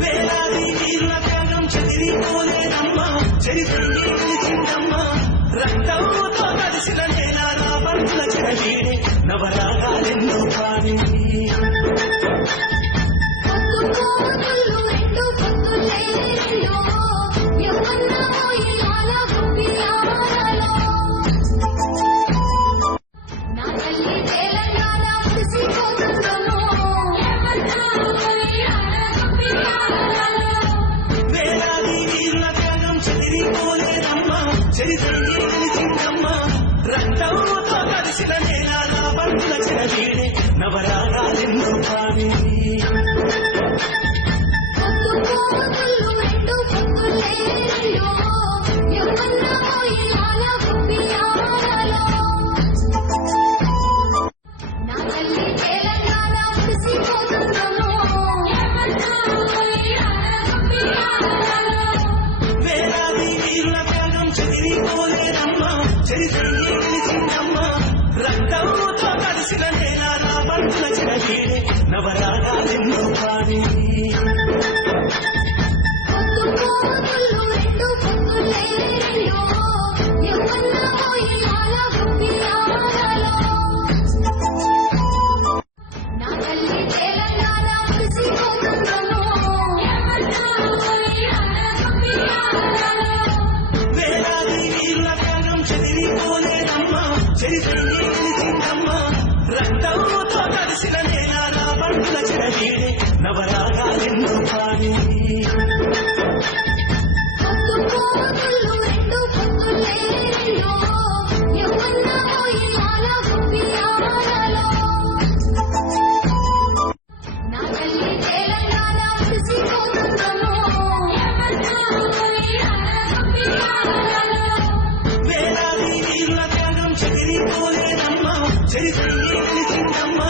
వేలాది వీరుల త్యాగం చెదిరిపోలేదమ్మా, చరిత్రని నిలిచిందమ్మా. రక్తంతో కలిసిన నేల రాబందుల చెరవీడే నవరాగాలెన్నో పాడి. వేలాది వీరుల త్యాగం చెదిరిపోలేదమ్మా, చరిత్రని నిలిచిందమ్మా. రక్తంతో కలిసిన నేల రాబందుల చెరవీడే నవరాగాలెన్నో పాడి. వేలాది వీరుల త్యాగం చెదిరిపోలేదమ్మా, చరిత్రని నిలిచిందమ్మా. రక్తంతో కలిసిన నేల రాబందుల చెరవీడే నవరాగాలెన్నో పాడి. వేలాది వీరుల త్యాగం చెదిరిపోలేదమ్మా, చరిత్రని నిలిచిందమ్మా. రక్తంతో కలిసిన నేల రాబందుల చెరవీడే నవరాగాలెన్నో పాడి. వేలాది వీరుల త్యాగం చెదిరిపోలేదమ్మా, చరిత్రని నిలిచిందమ్మా.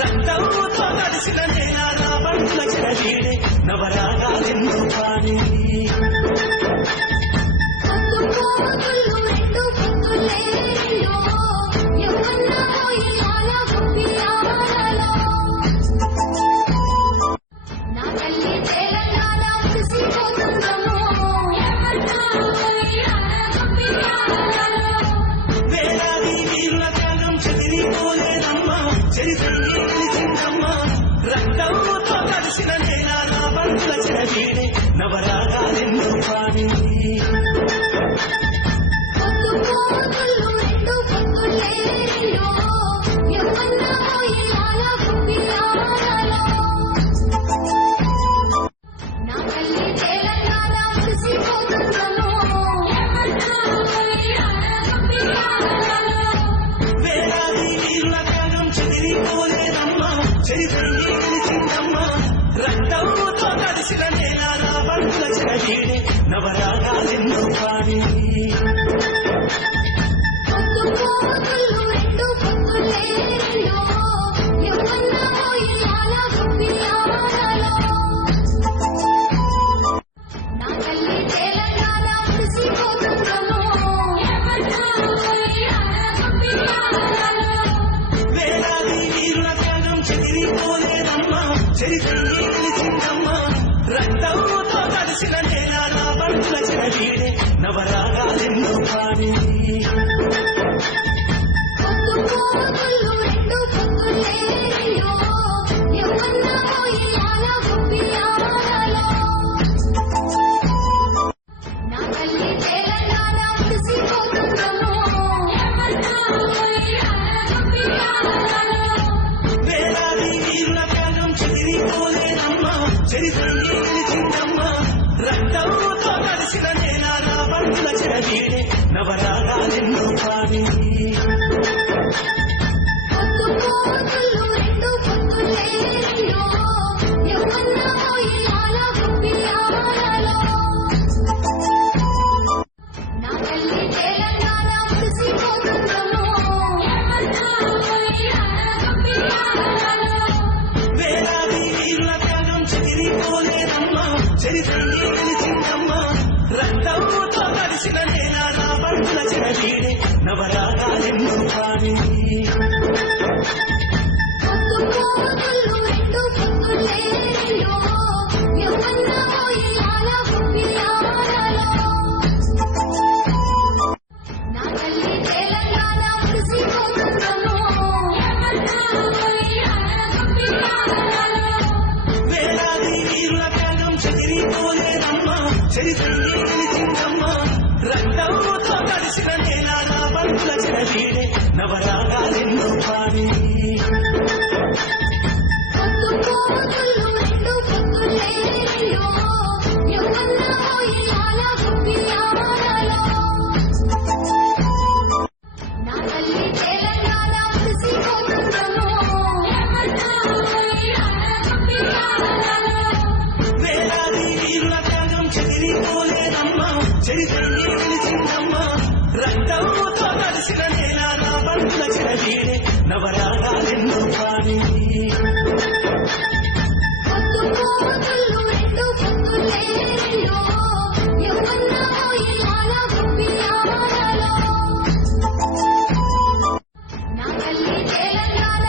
రక్తంతో కలిసిన నేల రాబందుల చెరవీడే నవరాగాలెన్నో పాడి. వేలాది వీరుల త్యాగం చెదిరిపోలేదమ్మా, చరిత్రని నిలిచిందమ్మా. రక్తంతో కలిసిన నేల రాబందుల చెరవీడే నవరాగాలెన్నో పాడి. వేలాది వీరుల త్యాగం చెదిరిపోలేదమ్మా, చరిత్రని నిలిచిందమ్మా. రక్తంతో కలిసిన నేల రాబందుల చెరవీడే నవరాగాలెన్నో పాడి. వేలాది వీరుల త్యాగం చెదిరిపోలేదమ్మా, చరిత్రని నిలిచిందమ్మా. రక్తంతో కలిసిన నేల రాబందుల చెరవీడే నవరాగాలెన్నో పాడి. వేలాది వీరుల త్యాగం చెదిరిపోలేదమ్మా, చరిత్రని నిలిచిందమ్మా. రక్తంతో కలిసిన నేల రాబందుల చెరవీడే నవరాగాలెన్నో పాడి. వేలాది వీరుల త్యాగం చెదిరిపోలేదమ్మా, చరిత్రని నిలిచిందమ్మా. రక్తంతో కలిసిన నేల రాబందుల చెరవీడే నవరాగాలెన్నో పాడి వేలాది వీరుల త్యాగం చెదిరిపోలేదమ్మా చరిత్రని గెలిచిందమ్మా రక్తంతో కలిసిన నేల బంధుల చెరవీడే నవరాగాలెన్నో పాడి వేలాది వీరుల త్యాగం చెదిరిపోలేదమ్మా చరిత్రని గెలిచిందమ్మా రక్తంతో కలిసిన నేల బంధుల చెరవీడే నవరాగాలెన్నో పాడి నా తల్లి తెలంగాణ